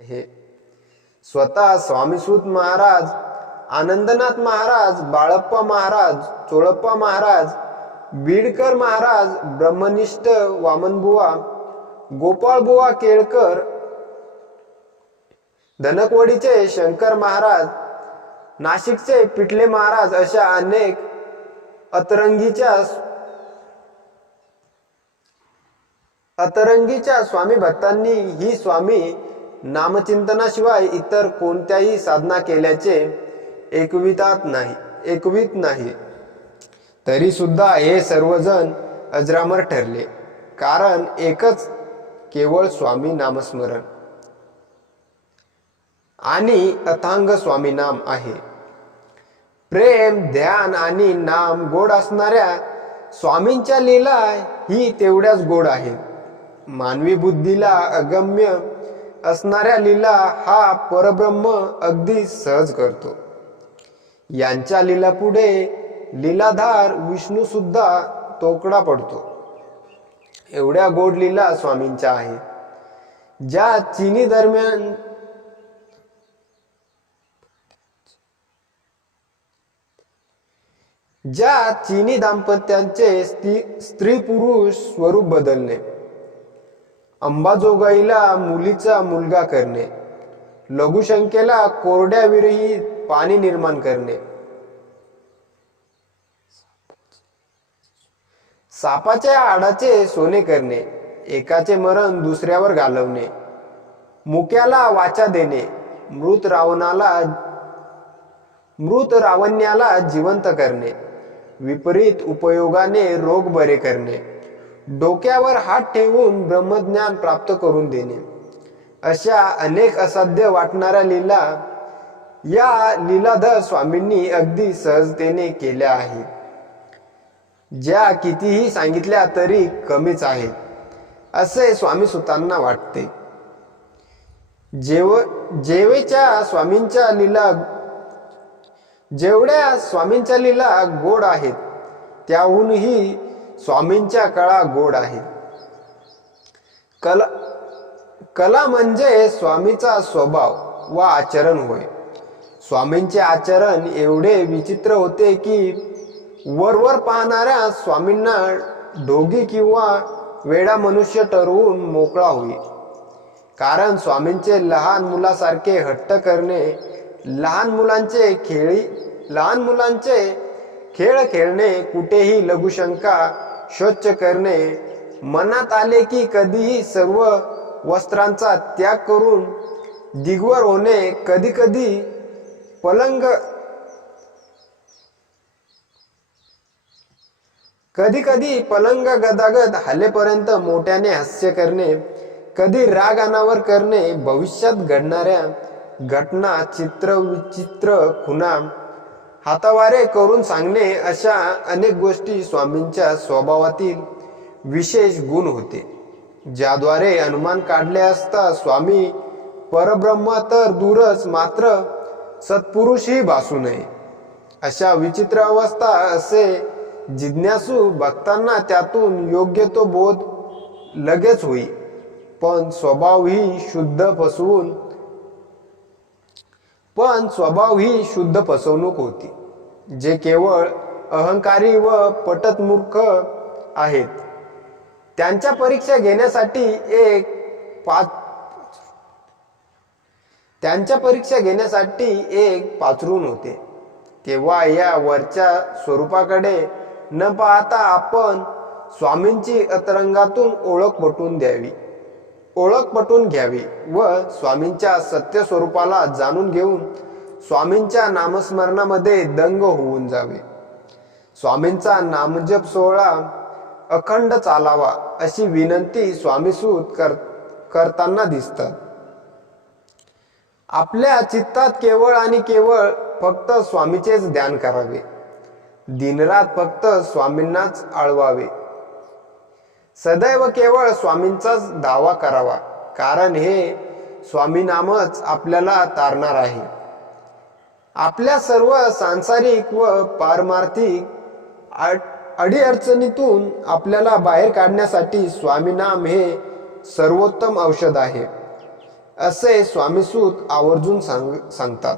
हे. स्वतः स्वामीसूत महाराज आनंदनाथ महाराज बाळप्पा महाराज चोळप्पा महाराज बीडकर महाराज ब्रह्मनिष्ठ वामनबुवा गोपाळबुवा केळकर धनकवडीचे शंकर महाराज नाशिकचे पिटले महाराज अशा अनेक अतरंगीच्या अतरंगीच्या स्वामी भक्तांनी ही स्वामी नामचिंतनाशिवाय इतर कोणत्याही साधना केल्याचे एकवितात नाही एकवित नाही. तरी सुद्धा हे सर्वजण अजरामर ठरले कारण एकच केवळ स्वामी नामस्मरण आणि अथांग स्वामी नाम आहे. प्रेम ध्यान आणि नाम गोड असणाऱ्या स्वामींच्या लीला ही तेवढ्याच गोड आहेत. मानवी बुद्धीला अगम्य असणाऱ्या लीला हा परब्रह्म अगदी सहज करतो. यांच्या लीला पुढे लीलाधार विष्णू सुद्धा तोकडा पडतो. एवढ्या गोड लीला स्वामींच्या आहेत. ज्या चिनी दरम्यान ज्या चिनी दाम्पत्यांचे स्त्री पुरुष स्वरूप बदलणे अंबाजोगाईला मुलीचा मुलगा करणे. लघुशंकेला कोरड्या विरहीत पाणी निर्माण करणे. सापाच्या आडाचे सोने करणे. एकाचे मरण दुसऱ्यावर घालवणे. मुक्याला वाचा देणे. मृत रावणाला मृत रावण्याला जिवंत करणे. विपरीत उपयोगाने रोग बरे करणे. डोक्यावर हात ठेवून ब्रह्मज्ञान प्राप्त करून देणे. अशा अनेक असाध्य वाटणाऱ्या लीला या लीलाधर स्वामींनी अगदी सहजतेने केल्या आहेत. ज्या कितीही सांगितल्या तरी कमीच आहेत असे स्वामी सुतांना वाटते. जेव जेवेच्या स्वामींच्या लीला जेवढ्या स्वामींच्या लीला गोड आहेत त्याहूनही स्वामींच्या कळा गोड आहे कला कला म्हणजे स्वामीचा स्वभाव व आचरण होय. स्वामींचे आचरण एवढे विचित्र होते की वरवर पाहणाऱ्या स्वामींना ढोगी किंवा वेडा मनुष्य ठरवून मोकळा होई कारण स्वामींचे लहान मुलासारखे हट्ट करणे लहान मुलांचे खेळी लहान मुलांचे खेळ खेळणे कुठेही लघुशंका स्वच्छ करणे. मनात आले की कधीही सर्व वस्त्रांचा त्याग करून दिगवर होणे. कधी कधी पलंग कधी कधी पलंग गदागद हल्लेपर्यंत मोठ्याने हास्य करणे. कधी राग अनावर करणे. भविष्यात घडणाऱ्या घटना चित्र विचित्र खुना हातावारे करून सांगणे अशा अनेक गोष्टी स्वामींच्या स्वभावातील विशेष गुण होते ज्याद्वारे अनुमान काढले असता स्वामी परब्रह्म तर दूरच मात्र सत्पुरुषही भासू नये. अशा विचित्र अवस्था असे जिज्ञासू भक्तांना त्यातून योग्य तो बोध लगेच होई पण स्वभाव ही शुद्ध फसवून पण स्वभाव ही शुद्ध फसवणूक होती. जे केवळ अहंकारी व पटतमूर्ख आहेत. त्यांच्या परीक्षा घेण्यासाठी एक पाच त्यांच्या परीक्षा घेण्यासाठी एक पाचरून होते. तेव्हा या वरच्या स्वरूपाकडे न पाहता आपण स्वामींची अतरंगातून ओळख पटवून द्यावी. ओळख पटवून घ्यावी व स्वामींच्या सत्य स्वरूपाला जाणून घेऊन स्वामींच्या नामस्मरणामध्ये दंग होऊन जावे. स्वामींचा नामजप सोहळा अखंड चालावा अशी विनंती स्वामीसूत कर करताना दिसतात. आपल्या चित्तात केवळ आणि केवळ फक्त स्वामीचेच ध्यान करावे. दिनरात फक्त स्वामींनाच आळवावे. सदैव केवळ स्वामींचाच दावा करावा कारण हे स्वामी नामच आपल्याला तारणार आहे. आपल्या सर्व सांसारिक व पारमार्थिक अडीअडचणीतून आपल्याला बाहेर काढण्यासाठी स्वामीनाम हे सर्वोत्तम औषध आहे असे स्वामीसूत आवर्जून सांग सांगतात.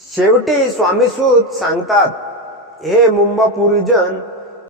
शेवटी स्वामीसूत सांगतात হে মুম্বা পুরীজন